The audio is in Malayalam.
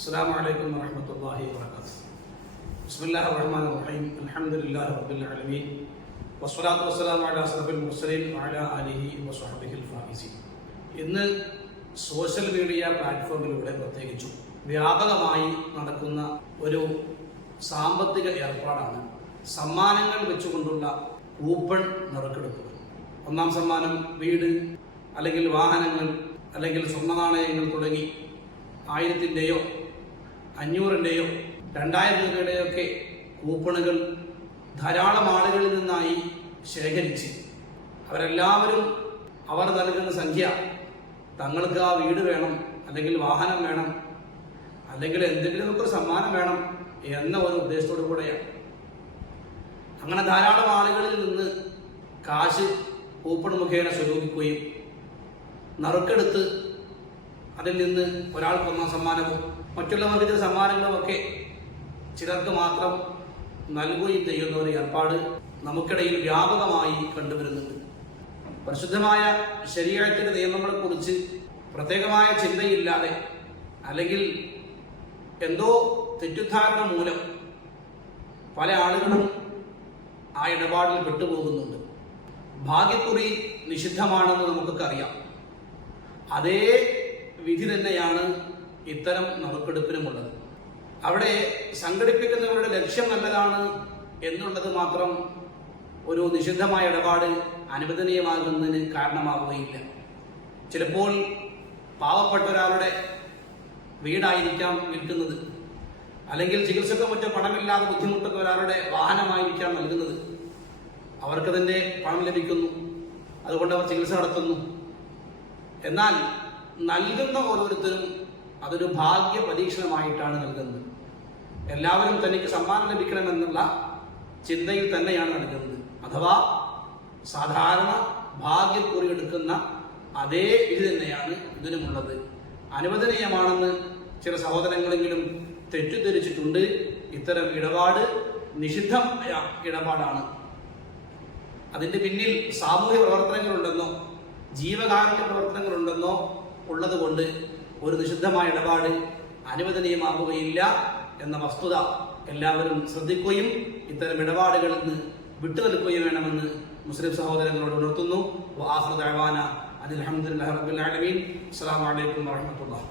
السلام عليكم ورحمة الله وبركاته بسم الله الرحمن الرحيم الحمد لله رب العالمين والصلاة والسلام على أشرف المرسلين وعلى آله وصحبه الفائزين ഇന്ന് സോഷ്യൽ മീഡിയ പ്ലാറ്റ്ഫോമിലൂടെ പ്രത്യേകിച്ചും വ്യാപകമായി നടക്കുന്ന ഒരു സാമ്പത്തിക ഏർപ്പാടാണ് സമ്മാനങ്ങൾ വെച്ചുകൊണ്ടുള്ള കൂപ്പൺ നറുക്കെടുപ്പ് ഒന്നാം സമ്മാനം വീട് അല്ലെങ്കിൽ വാഹനങ്ങൾ അല്ലെങ്കിൽ സ്വർണ്ണ നാണയങ്ങൾ തുടങ്ങി ആയിരത്തിൻ്റെയോ അഞ്ഞൂറിന്റെയോ രണ്ടായിരം രൂപയുടെയോ ഒക്കെ കൂപ്പണുകൾ ധാരാളം ആളുകളിൽ നിന്നായി ശേഖരിച്ച് അവരെല്ലാവരും അവർ നൽകുന്ന സംഖ്യ തങ്ങൾക്ക് ആ വീട് വേണം അല്ലെങ്കിൽ വാഹനം വേണം അല്ലെങ്കിൽ എന്തെങ്കിലുമൊക്കെ ഒരു സമ്മാനം വേണം എന്ന ഒരു ഉദ്ദേശത്തോടു കൂടെയാണ്. അങ്ങനെ ധാരാളം ആളുകളിൽ നിന്ന് കാശ് കൂപ്പൺ മുഖേന സ്വരൂപിക്കുകയും നറുക്കെടുത്ത് അതിൽ നിന്ന് ഒരാൾക്കൊന്നാം സമ്മാനവും മറ്റുള്ളവർക്ക് ചില സമ്മാനങ്ങളുമൊക്കെ ചിലർക്ക് മാത്രം നൽകുകയും ചെയ്യുന്ന ഒരു ഏർപ്പാട് നമുക്കിടയിൽ വ്യാപകമായി കണ്ടുവരുന്നുണ്ട്. പരിശുദ്ധമായ ശരീരത്തിന്റെ നിയമങ്ങളെ കുറിച്ച് പ്രത്യേകമായ ചിന്തയില്ലാതെ അല്ലെങ്കിൽ എന്തോ തെറ്റുദ്ധാരണ മൂലം പല ആളുകളും ആ ഇടപാടിൽ പെട്ടുപോകുന്നുണ്ട് ഭാഗ്യക്കുറി നിഷിദ്ധമാണെന്ന് നമുക്കൊക്കെ അറിയാം. അതേ വിധി തന്നെയാണ് ഇത്തരം നറുക്കെടുപ്പിനുമുള്ളത്. അവിടെ സംഘടിപ്പിക്കുന്നവരുടെ ലക്ഷ്യം നല്ലതാണ് എന്നുള്ളത് മാത്രം ഒരു നിഷിദ്ധമായ ഇടപാട് അനുവദനീയമാകുന്നതിന് കാരണമാവുകയില്ല. ചിലപ്പോൾ പാവപ്പെട്ട ഒരാളുടെ വീടായിരിക്കാം വിൽക്കുന്നത്. അല്ലെങ്കിൽ ചികിത്സക്ക് മറ്റോ പണമില്ലാതെ ബുദ്ധിമുട്ടുന്ന ഒരാളുടെ വാഹനമായിരിക്കാം നൽകുന്നത്. അവർക്കതിന്റെ പണം ലഭിക്കുന്നു. അതുകൊണ്ട് അവർ ചികിത്സ നടത്തുന്നു. എന്നാൽ നൽകുന്ന ഓരോരുത്തരും അതൊരു ഭാഗ്യ പരീക്ഷണമായിട്ടാണ് നൽകുന്നത്. എല്ലാവരും തനിക്ക് സമ്മാനം ലഭിക്കണമെന്നുള്ള ചിന്തയിൽ തന്നെയാണ് നൽകുന്നത് അഥവാ സാധാരണ ഭാഗ്യക്കുറി എടുക്കുന്ന അതേ ഇത് തന്നെയാണ് ഇതിനുമുള്ളത്. അനുവദനീയമാണെന്ന് ചില സഹോദരങ്ങളെങ്കിലും തെറ്റിദ്ധരിച്ചിട്ടുണ്ട്. ഇത്തരം ഇടപാട് നിഷിദ്ധമായ ഇടപാടാണ്. അതിന്റെ പിന്നിൽ സാമൂഹ്യ പ്രവർത്തനങ്ങളുണ്ടെന്നോ ജീവകാരുണ്യ പ്രവർത്തനങ്ങളുണ്ടെന്നോ ഉള്ളത് കൊണ്ട് ഒരു നിഷിദ്ധമായ ഇടപാട് അനുവദനീയമാവുകയില്ല എന്ന വസ്തുത എല്ലാവരും ശ്രദ്ധിക്കുകയും ഇത്തരം ഇടപാടുകളിൽ നിന്ന് വിട്ടുനിൽക്കുകയും വേണമെന്ന് മുസ്ലിം സഹോദരങ്ങളോട് ഉണർത്തുന്നു. അനിൽ ആലമീൻ. അസ്സലാമു അലൈക്കും വറഹ്മത്തുള്ളാഹി.